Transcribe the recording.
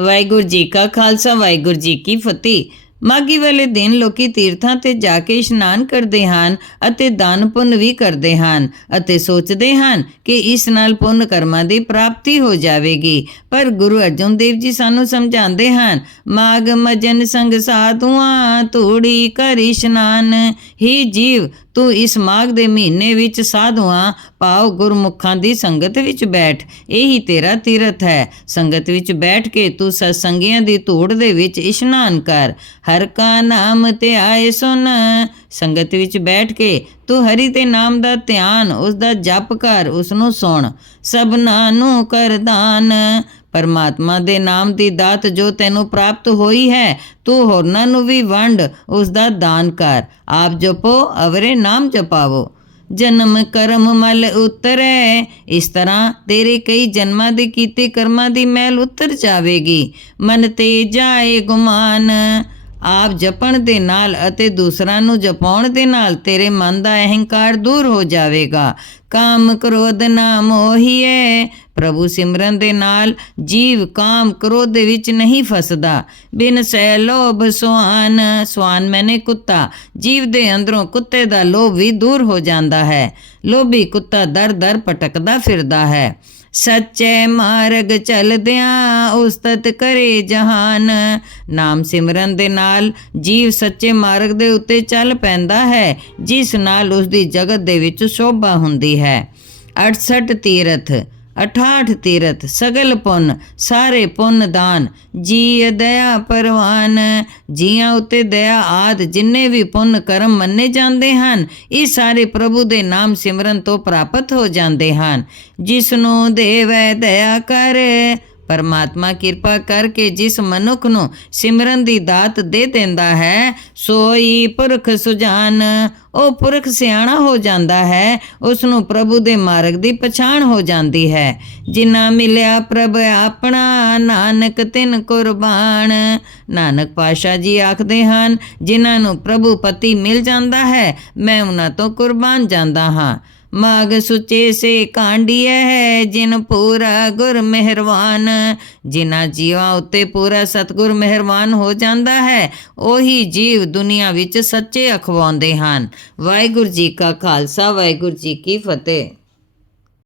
ਵਾਹਿਗੁਰੂ ਜੀ ਕਾ ਖਾਲਸਾ, ਵਾਹਿਗੁਰੂ ਜੀ ਕੀ ਫਤਿਹ। ਮਾਗੀ ਵਾਲੇ ਦਿਨ ਲੋਕੀ ਤੀਰਥਾਂ ਤੇ ਜਾ ਕੇ ਇਸ਼ਨਾਨ ਕਰਦੇ ਹਨ ਅਤੇ ਦਾਨ ਪੁੰਨ ਵੀ ਕਰਦੇ ਹਨ ਅਤੇ ਸੋਚਦੇ ਹਨ ਕਿ ਇਸ ਨਾਲ ਪੁੰਨ ਕਰਮਾਂ ਦੀ ਪ੍ਰਾਪਤੀ ਹੋ ਜਾਵੇਗੀ। ਪਰ ਗੁਰੂ ਅਰਜਨ ਦੇਵ ਜੀ ਸਾਨੂੰ ਸਮਝਾਉਂਦੇ ਹਨ ਮਾਗ ਮਜਨ ਸੰਗ ਸਾਧੂਆਂ, ਤੂੜੀ ਕਰ ਇਸ਼ਨਾਨ, ਹੀ ਜੀਵ ਤੂੰ ਇਸ ਮਾਘ ਦੇ ਮਹੀਨੇ ਵਿੱਚ ਸਾਧੂਆਂ ਪਾਉ ਗੁਰਮੁਖਾਂ ਦੀ ਸੰਗਤ ਵਿੱਚ ਬੈਠ। ਇਹੀ ਤੇਰਾ ਤੀਰਥ ਹੈ। ਸੰਗਤ ਵਿੱਚ ਬੈਠ ਕੇ ਤੂੰ ਸਤਸੰਗੀਆਂ ਦੀ ਧੂੜ ਦੇ ਵਿੱਚ ਇਸ਼ਨਾਨ ਕਰ। ਹਰ ਕਾ ਨਾਮ ਤੇ ਆਏ ਸੁਨ ਸੰਗਤ ਵਿੱਚ ਬੈਠ ਕੇ ਤੂੰ ਹਰੀ ਤੇ ਨਾਮ ਦਾ ਧਿਆਨ, ਉਸ ਦਾ ਜਪ ਕਰ ਉਸ ਨੂੰ ਸੁਣ। ਸਭਨਾਂ ਨੂੰ ਕਰ ਪਰਮਾਤਮਾ ਦੇ ਨਾਮ ਦੀ ਦਾਤ ਜੋ ਤੈਨੂੰ ਪ੍ਰਾਪਤ ਹੋਈ ਹੈ, ਤੂੰ ਹੋਰਨਾਂ ਨੂੰ ਵੀ ਵੰਡ, ਉਸ ਦਾ ਦਾਨ ਕਰ। ਆਪ ਜਪੋ, ਅਵਰੇ ਨਾਮ ਜਪਾਵੋ। ਜਨਮ ਕਰਮ ਮਲ ਉਤਰੈ, ਇਸ ਤਰ੍ਹਾਂ ਤੇਰੇ ਕਈ ਜਨਮਾਂ ਦੇ ਕੀਤੇ ਕਰਮਾਂ ਦੀ ਮੈਲ ਉਤਰ ਜਾਵੇਗੀ। ਮਨ ਤੇ ਜਾਏ ਗੁਮਾਨ। ਆਪ ਜਪਣ ਦੇ ਨਾਲ ਅਤੇ ਦੂਸਰਾਂ ਨੂੰ ਜਪਾਉਣ ਦੇ ਨਾਲ ਤੇਰੇ ਮਨ ਦਾ ਅਹੰਕਾਰ ਦੂਰ ਹੋ ਜਾਵੇਗਾ। ਕਾਮ ਕ੍ਰੋਧ ਨਾ ਮੋਹੀਏ ਪ੍ਰਭੂ ਸਿਮਰਨ ਦੇ ਨਾਲ ਜੀਵ ਕਾਮ ਕ੍ਰੋਧ ਦੇ ਵਿੱਚ ਨਹੀਂ ਫਸਦਾ ਬਿਨ ਸਹਿ ਲੋਭ ਸੁਆਨ ਸੁਆਨ ਮੈਨੇ ਕੁੱਤਾ ਜੀਵ ਦੇ ਅੰਦਰੋਂ ਕੁੱਤੇ ਦਾ ਲੋਭ ਵੀ ਦੂਰ ਹੋ ਜਾਂਦਾ ਹੈ ਲੋਭੀ ਕੁੱਤਾ ਦਰ ਦਰ ਭਟਕਦਾ ਫਿਰਦਾ ਹੈ ਸੱਚੇ ਮਾਰਗ ਚਲਦਿਆਂ ਉਸਤਤ ਕਰੇ ਜਹਾਨ ਨਾਮ ਸਿਮਰਨ ਦੇ ਨਾਲ ਜੀਵ ਸੱਚੇ ਮਾਰਗ ਦੇ ਉੱਤੇ ਚੱਲ ਪੈਂਦਾ ਹੈ ਜਿਸ ਨਾਲ ਉਸ ਦੀ ਜਗਤ ਦੇ ਵਿੱਚ ਸ਼ੋਭਾ ਹੁੰਦੀ ਹੈ। 68 ਤੀਰਥ 68 ਤੀਰਥ, ਸਗਲ ਪੁੰਨ, ਸਾਰੇ ਪੁੰਨ ਦਾਨ। ਜੀ ਦਇਆ ਪਰਵਾਨ ਜੀਆਂ ਉਤੇ ਦਇਆ ਆਦ ਜਿੰਨੇ ਵੀ ਪੁੰਨ ਕਰਮ ਮੰਨੇ ਜਾਂਦੇ ਹਨ, ਇਹ ਸਾਰੇ ਪ੍ਰਭੂ ਦੇ ਨਾਮ ਸਿਮਰਨ ਤੋਂ ਪ੍ਰਾਪਤ ਹੋ ਜਾਂਦੇ ਹਨ। ਜਿਸ ਨੂੰ ਦੇਵੈ ਦਇਆ ਕਰੇ ਪਰਮਾਤਮਾ ਕਿਰਪਾ ਕਰਕੇ ਜਿਸ ਮਨੁੱਖ ਨੂੰ ਸਿਮਰਨ ਦੀ ਦਾਤ ਦੇ ਦਿੰਦਾ ਹੈ, ਸੋਈ ਪੁਰਖ ਸੁਜਾਨ। ਉਹ ਪੁਰਖ ਸਿਆਣਾ ਹੋ ਜਾਂਦਾ ਹੈ ਉਸ ਨੂੰ ਪ੍ਰਭੂ ਦੇ ਮਾਰਗ ਦੀ ਪਛਾਣ ਹੋ ਜਾਂਦੀ ਹੈ। ਜਿਨ੍ਹਾਂ ਮਿਲਿਆ ਪ੍ਰਭ ਆਪਣਾ, ਨਾਨਕ ਤਿਨ ਕੁਰਬਾਨ। ਨਾਨਕ ਪਾਸ਼ਾ ਜੀ ਆਖਦੇ ਹਨ, ਜਿਨ੍ਹਾਂ ਨੂੰ ਪ੍ਰਭੂ ਪਤੀ ਮਿਲ ਜਾਂਦਾ ਹੈ, ਮੈਂ ਉਹਨਾਂ ਤੋਂ ਕੁਰਬਾਨ ਜਾਂਦਾ ਹਾਂ। ਮਾਗ ਸੁਚੇ ਸੇ ਕਾਂਡੀਐ ਹੈ, ਜਿਨ ਪੂਰਾ ਗੁਰ ਮਿਹਰਵਾਨ। ਜਿਨ੍ਹਾਂ ਜੀਵਾਂ ਉੱਤੇ ਪੂਰਾ ਸਤਗੁਰ ਮਿਹਰਵਾਨ ਹੋ ਜਾਂਦਾ ਹੈ, ਉਹੀ ਜੀਵ ਦੁਨੀਆ ਵਿੱਚ ਸੱਚੇ ਅਖਵਾਉਂਦੇ ਹਨ। ਵਾਹਿਗੁਰੂ ਜੀ ਕਾ ਖਾਲਸਾ, ਵਾਹਿਗੁਰੂ ਜੀ ਕੀ ਫਤਿਹ।